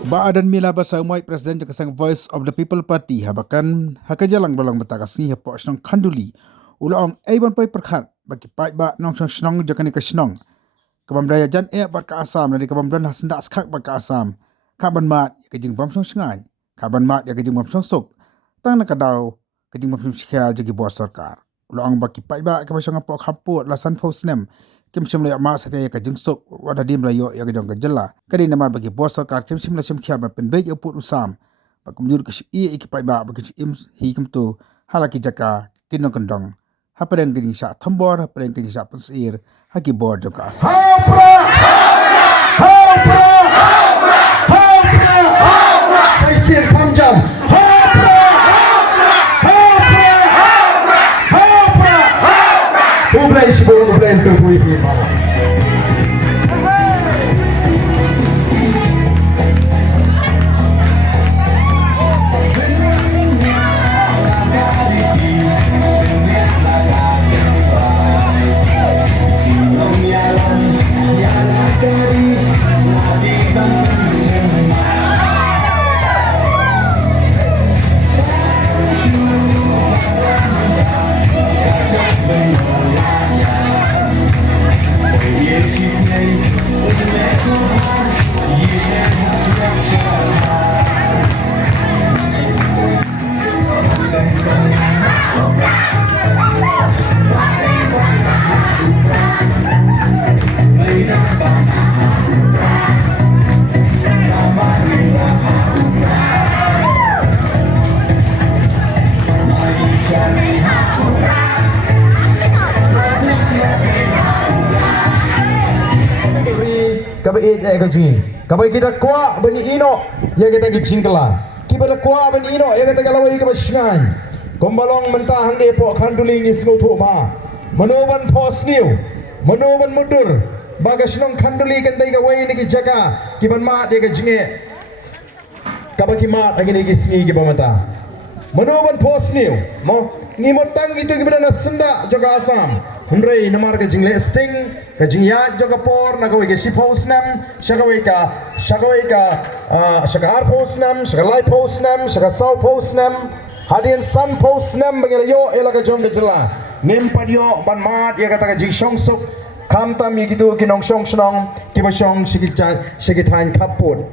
Baadan mila basa umai presiden jaka sang Voice of the People Party habakan hakajalang balang batakasi hapo snong kanduli ulaong aiban pai perkhat bagi pai ba nong snong jaka ni kasnong kabam daya jan bat ka asam dari kabam dan hasnda skak bat ka asam kaban mat kajing bam song sngai kaban mat ya kajing bam song sok tang na kadau kajing bam song sikha jagi bos sarkar ulaong baki pai ba ka basong hapo khaput lasan posnem kim shimla ma satya ka jingsok wada dim la yo ya ga jong jalla kadi namar bagi bos sarkar kim shimla shim khya ba pen bej uput usam ba kumjur ka i ki pai ba bagi im hi kim tu halaki jaka kinong kendong hapreng kini sa thambor hapreng kini sa pensir haki bor jong ka asa sai sir pamjam Ublay siguro ublay ko po ito mama. Kabai kaji, kabai kita kuat bani ino, ya kita kicingkala. Kita kuat bani ino, ya kita kalawai kebasngan. Kombalong mentah hande po kanduling isngo tu ma. Manoban pos new, manoban mudur. Bagasnong kanduli kandai kawai ni kijaka, kiban mat ya kejinge. Kabaki mat lagi ni kisni kibamata. Manoban pos new, mo ngimotang itu kibana senda jaga asam. Hundrei namar ka jingle sting ka jingya jaga por na kawai ka ship house nam shakawai ka shakar post nam shakalai post nam shakasau post nam hadian sun post nam bangila yo ela ka jong jela ngem padio ban mat ya kata ka jing shong sok kam tam yi gitu kinong shong snong kiba shong shikitain kaput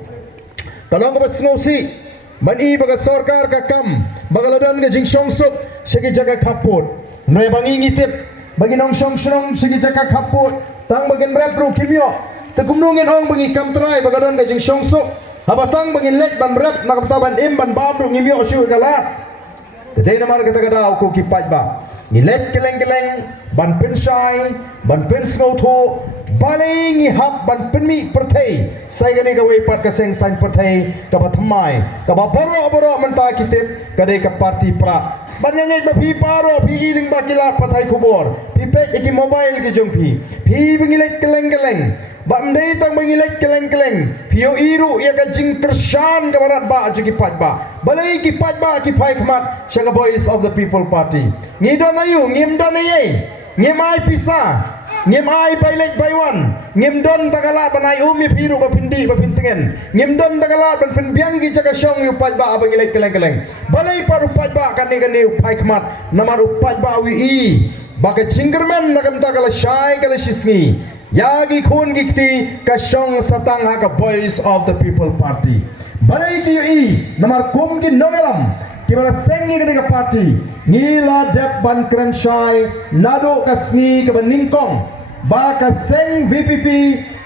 kalong ka snow si ban i baga sarkar ka kam bagaladan ka jing shong sok shiki jaga kaput noi bangi ngitip bagi nong shong segi jaka kaput tang bagian repro kimyo tekumnungin ong bagi kamtrai bagadon gajing shong sok habatang bagi lek ban rep nakaptaban im ban babru ngimyo syu gala tedai namar kata kada ko kipat ba ngilek keleng ban pensai ban pensngau tho baling hap ban penmi perthai sai gani gawe pat ka seng san perthai ka bathamai ka ba boro menta kitip kadai ka parti pra banyangai ba pi paro pi iling ba kilat patai kubor pi pek iki mobile ki jong pi bengilek keleng ba mdei tang bengilek keleng pio iru ya ka jing kersan ka barat ba juki pat ba balai ki pat ba ki pai kmat shaga Voice of the People Party ngidon ayu ngimdon ye ngimai pisa ngimai bailek baiwan ngimdon tagala banai umi piru ba pindi ba pintingen ngimdon tagala ban penbianggi jaga shong yu pat ba abangilek keleng balai paru pat ba kane upai kmat namar upat ba wi baga chingerman nakam tagala shai kala shisngi yagi khun gikti ka shong satang ha ka Voice of the People Party balai ki yu namar kum ki nogelam kibara sengi ka party ngila dep ban krenshai nado kasni ka ningkong ba ka seng VPP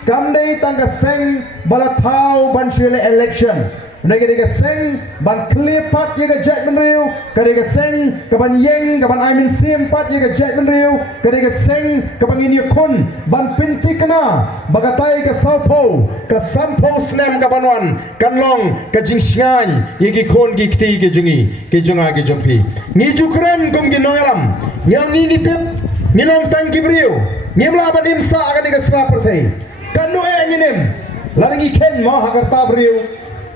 kamdei tang ka seng balathau ban shule election nage ka seng ban klipat ye ka jet menriu kade ka seng ka ban yeng ka ban I mean sim pat ye ka jet menriu kade ka seng ka ban ini kun ban pintikna bagatai ka saupo ka sampo snem ka banwan kanlong ka jingsyan ye ki kon gi kti ge jingi ke junga ge jompi ni jukran kum gi noyalam nyang ni tip nilong tang kibriu ngimla ban imsa akan digasla perthai kanu e nginem larangi ken mo hakarta briu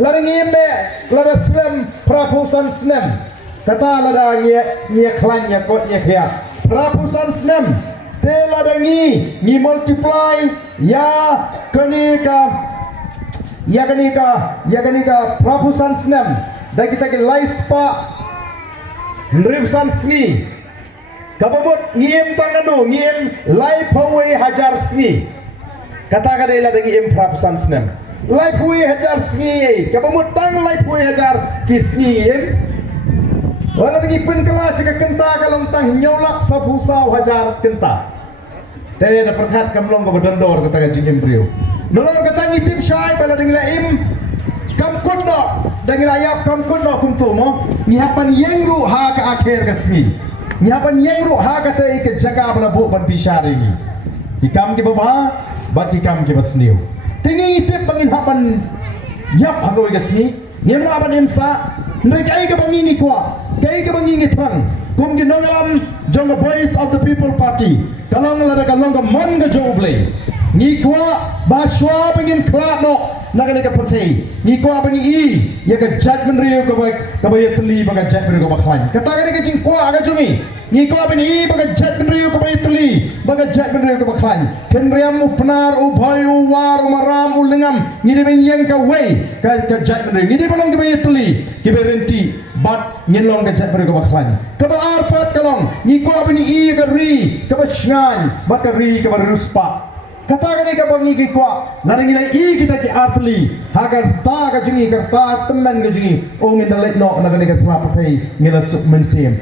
larangi imbe lara snem prapusan snem kata lada ngie klanya kot nye khia prapusan snem te ladangi ngi multiply ya kani ka Yaganika Prapusan Snem dan kita ke Laispa Nripsan Sngi kababot ngiem tanganu ngiem Lai Pawai Hajar Sngi katakan ila dengan ngiem Prapusan Snem Lai Pawai Hajar Sngi kababot tang Lai Pawai Hajar ki Sngi ngiem wala dengan pen kelas ke kenta kalong tang nyolak sa pusau hajar kenta Taya na perkat kamlong ko badandor kata ka jing embryo. Nolong kata ngitip syai pala dengan im kam kunno dengan ayap kam kunno kuntu mo ngihapan yengru ha ka akhir kasni. Ngihapan yengru ha ka te ke jaga bala bu ban pisari ni. Kikam ke baba bat kikam ke basniu. Tingi ngitip bangin hapan yap hago kasni. Nyemna ban imsa ndai kai ka bangini kwa. Kai ka bangini trang. Kum ginongalam jong the voice of the people party. Kalong la kalong ka mon ka joble. Ni kwa baswa pengin klano naga ka partai. Ni kwa pengin ya ka judgment riu ka ba yetli ba ka judgment riu ka bakhan. Kata ka jing kwa aga jumi. Ni kwa pengin ba ka judgment riu ka ba yetli ba ka judgment riu ka bakhan. Ken riam upnar u bhoy u war u maram u lingam ni de ben yang ka way ka judgment riu. Ni de balong ka ba yetli ki be renti bat nyelong ka judgment riu ka bakhan. Ka ba arpat kalong ni kwa pengin ka ri ka ba shngan ba ka ri ka ba ruspa. Katakan ika bangi ki kwa narang ila I kita ki artli hagar ta ka jingi ka ta teman ka jingi o ngin dalek no naga ni ka sma patai ngila suk mensim